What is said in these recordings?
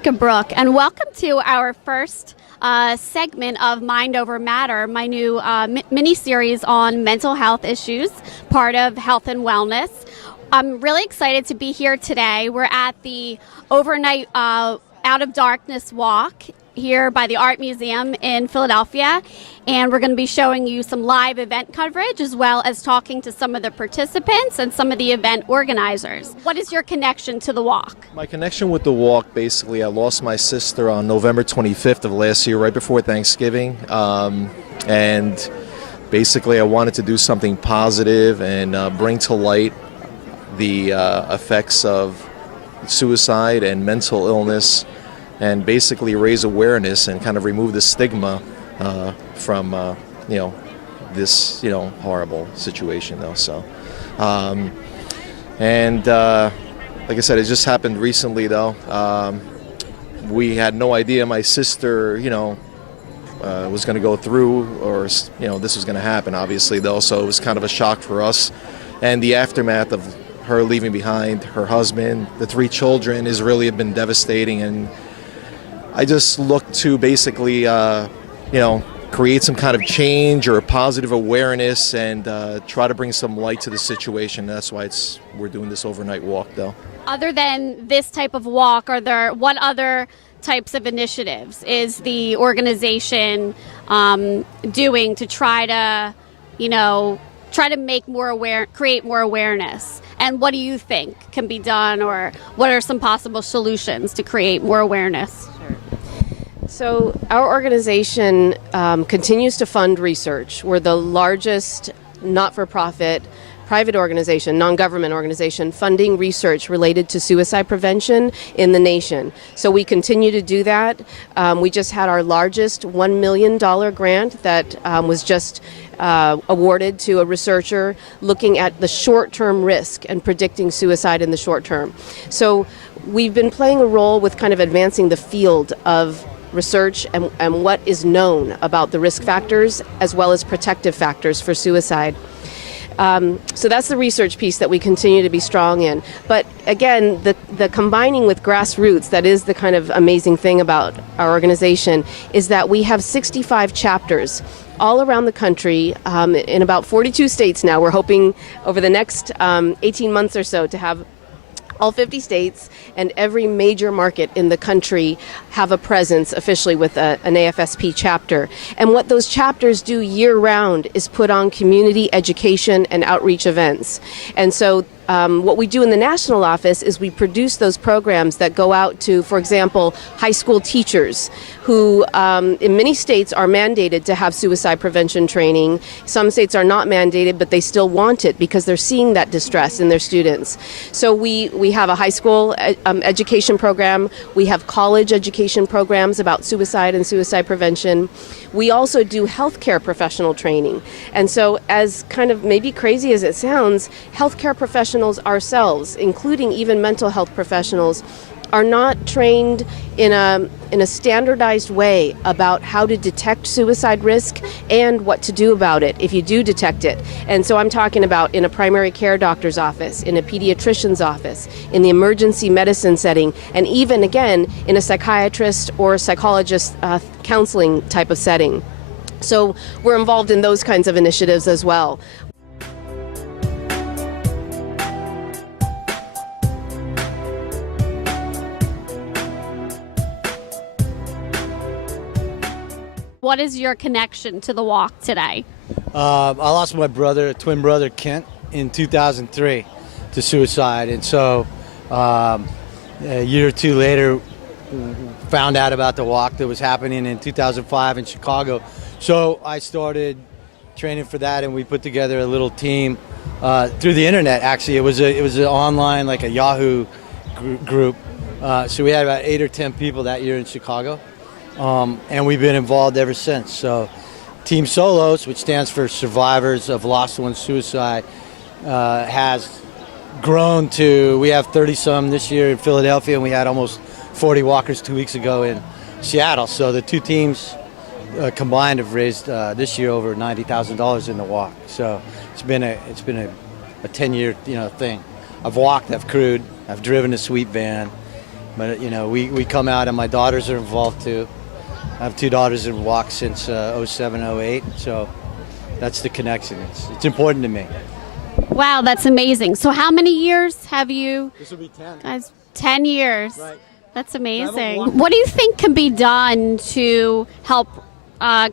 Erica Brooke, and welcome to our first segment of Mind Over Matter, my new mini-series on mental health issues, part of Health and Wellness. I'm really excited to be here today. We're at the overnight Out of Darkness walk here by the Art Museum in Philadelphia, and we're going to be showing you some live event coverage as well as talking to some of the participants and some of the event organizers. What is your connection to the walk? My connection with the walk, basically, I lost my sister on November 25th of last year, right before Thanksgiving, and basically I wanted to do something positive and bring to light the effects of suicide and mental illness, and basically raise awareness and kind of remove the stigma from this horrible situation though. So like I said, it just happened recently though. We had no idea my sister was going to go through, or this was going to happen, obviously though, so it was kind of a shock for us, and the aftermath of her leaving behind her husband, the 3 children, has really been devastating. And I just look to basically, create some kind of change or positive awareness and try to bring some light to the situation. That's why we're doing this overnight walk, though. Other than this type of walk, what other types of initiatives is the organization doing to try to, create more awareness? And what do you think can be done, or what are some possible solutions to create more awareness? So our organization continues to fund research. We're the largest not-for-profit private organization, non-government organization, funding research related to suicide prevention in the nation. So we continue to do that. We just had our largest $1 million grant that was just awarded to a researcher looking at the short-term risk and predicting suicide in the short term. So we've been playing a role with kind of advancing the field of research and what is known about the risk factors as well as protective factors for suicide. So that's the research piece that we continue to be strong in. But again, the combining with grassroots, that is the kind of amazing thing about our organization, is that we have 65 chapters all around the country in about 42 states now. We're hoping over the next 18 months or so to have all 50 states and every major market in the country have a presence officially with an AFSP chapter. And what those chapters do year-round is put on community education and outreach events. And so what we do in the national office is we produce those programs that go out to, for example, high school teachers who in many states are mandated to have suicide prevention training. Some states are not mandated, but they still want it because they're seeing that distress in their students. So we have a high school education program. We have college education programs about suicide and suicide prevention. We also do healthcare professional training. And so, as kind of maybe crazy as it sounds, healthcare professionals ourselves, including even mental health professionals, are not trained in a standardized way about how to detect suicide risk and what to do about it if you do detect it. And so I'm talking about in a primary care doctor's office, in a pediatrician's office, in the emergency medicine setting, and even, again, in a psychiatrist or psychologist counseling type of setting. So we're involved in those kinds of initiatives as well. What is your connection to the walk today? I lost my brother, twin brother, Kent, in 2003 to suicide. And so a year or two later, found out about the walk that was happening in 2005 in Chicago. So I started training for that, and we put together a little team through the internet. Actually, it was an online, like a Yahoo group. So we had about 8 or 10 people that year in Chicago. And we've been involved ever since. So Team Solos, which stands for Survivors of Lost One Suicide, has grown to, we have 30-some this year in Philadelphia, and we had almost 40 walkers 2 weeks ago in Seattle. So the two teams combined have raised this year over $90,000 in the walk. So it's been a 10-year thing. I've walked, I've crewed, I've driven a sweep van, But we come out, and my daughters are involved too. I have 2 daughters that have walked since 07, 08, so that's the connection. It's important to me. Wow, that's amazing. So how many years have you? This will be 10. Guys, 10 years. Right. That's amazing. What do you think can be done to help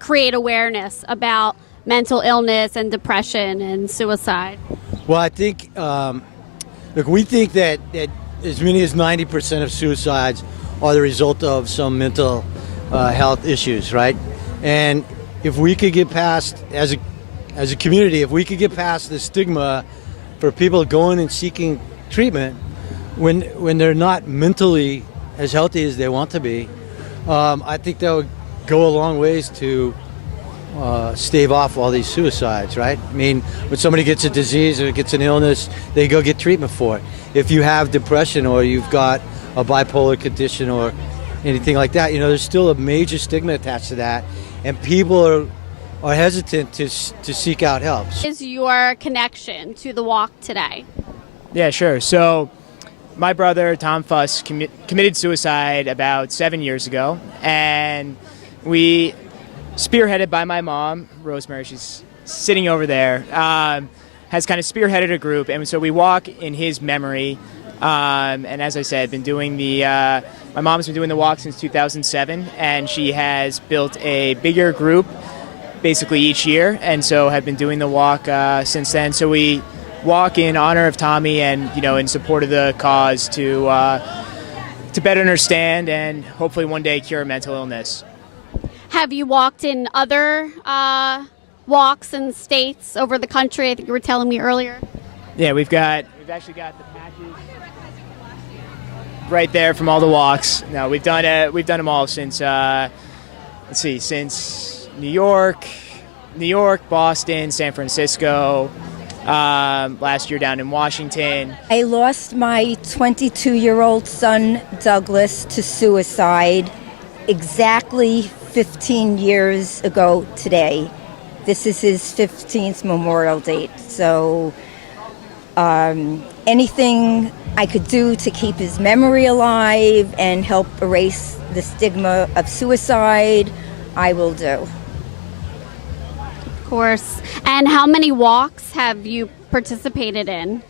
create awareness about mental illness and depression and suicide? Well, I think, look, we think that as many as 90% of suicides are the result of some mental health issues, right? And if we could get past, as a community, if we could get past the stigma for people going and seeking treatment when they're not mentally as healthy as they want to be, I think that would go a long ways to stave off all these suicides, right? I mean, when somebody gets a disease or gets an illness, they go get treatment for it. If you have depression or you've got a bipolar condition or anything like that, there's still a major stigma attached to that, and people are hesitant to seek out help. What is your connection to the walk today? Yeah, sure. So my brother, Tom Fuss, committed suicide about 7 years ago, and we, spearheaded by my mom, Rosemary, she's sitting over there, has kind of spearheaded a group, and so we walk in his memory. And as I said, been doing my mom's been doing the walk since 2007, and she has built a bigger group basically each year, and so have been doing the walk since then. So we walk in honor of Tommy and, in support of the cause to better understand and hopefully one day cure mental illness. Have you walked in other walks in states over the country? I think you were telling me earlier. Yeah, we've actually got the patches right there from all the walks. No, we've done them all since since New York, Boston, San Francisco, last year down in Washington. I lost my 22-year-old son, Douglas, to suicide exactly 15 years ago today. This is his 15th Memorial date. So anything I could do to keep his memory alive and help erase the stigma of suicide, I will do. Of course. And how many walks have you participated in?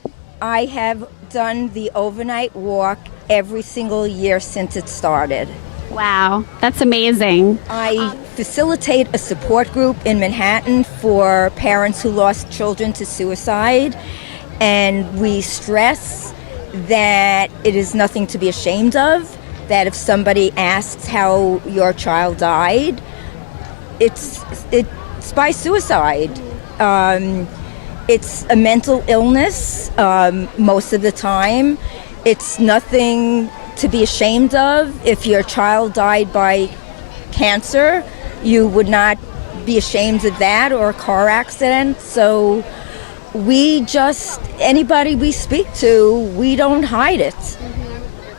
I have done the overnight walk every single year since it started. Wow, that's amazing. I facilitate a support group in Manhattan for parents who lost children to suicide, and we stress that it is nothing to be ashamed of, that if somebody asks how your child died, it's by suicide. It's a mental illness most of the time. It's nothing to be ashamed of. If your child died by cancer, you would not be ashamed of that, or a car accident. So anybody we speak to, we don't hide it.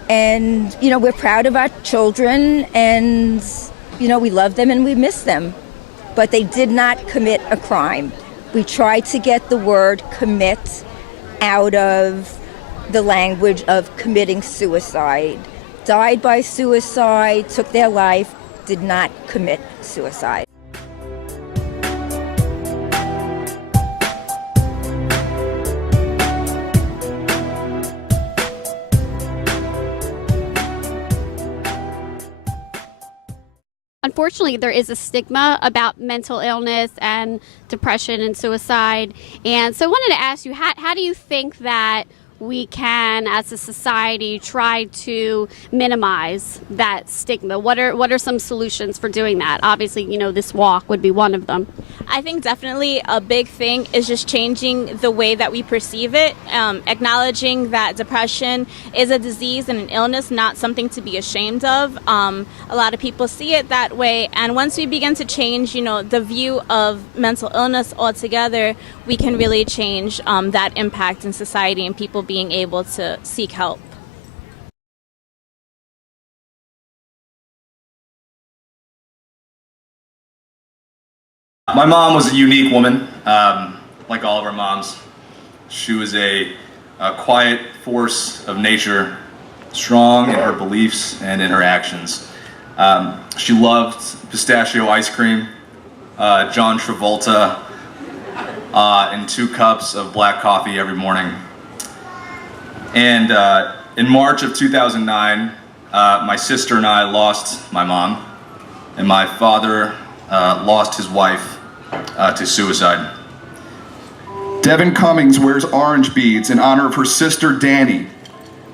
And, we're proud of our children, and, we love them and we miss them. But they did not commit a crime. We tried to get the word commit out of the language of committing suicide. Died by suicide, took their life, did not commit suicide. Unfortunately, there is a stigma about mental illness and depression and suicide. And so I wanted to ask you, how do you think that we can, as a society, try to minimize that stigma? What are some solutions for doing that? Obviously, this walk would be one of them. I think definitely a big thing is just changing the way that we perceive it, acknowledging that depression is a disease and an illness, not something to be ashamed of. A lot of people see it that way, and once we begin to change, the view of mental illness altogether, we can really change that impact in society and people being able to seek help. My mom was a unique woman, like all of our moms. She was a quiet force of nature. strong in her beliefs and in her actions. She loved pistachio ice cream, John Travolta, and 2 cups of black coffee every morning. And in March of 2009, my sister and I lost my mom, and my father lost his wife to suicide. Devin Cummings wears orange beads in honor of her sister Danny.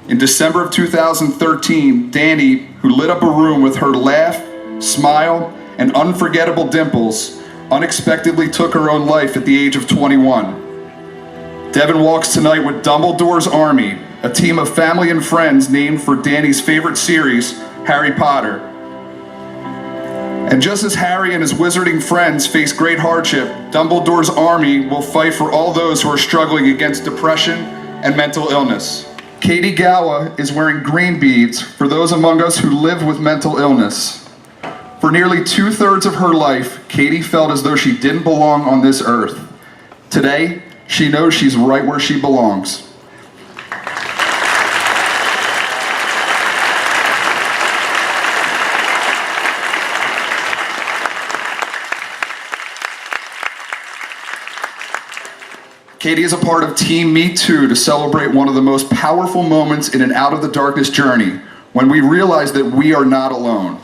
In December of 2013, Danny, who lit up a room with her laugh, smile, and unforgettable dimples, unexpectedly took her own life at the age of 21. Devin walks tonight with Dumbledore's Army, a team of family and friends named for Danny's favorite series, Harry Potter. And just as Harry and his wizarding friends face great hardship, Dumbledore's Army will fight for all those who are struggling against depression and mental illness. Katie Gowa is wearing green beads for those among us who live with mental illness. For nearly 2/3 of her life, Katie felt as though she didn't belong on this earth. Today, she knows she's right where she belongs. Katie is a part of Team Me Too to celebrate one of the most powerful moments in an out of the darkness journey, when we realize that we are not alone.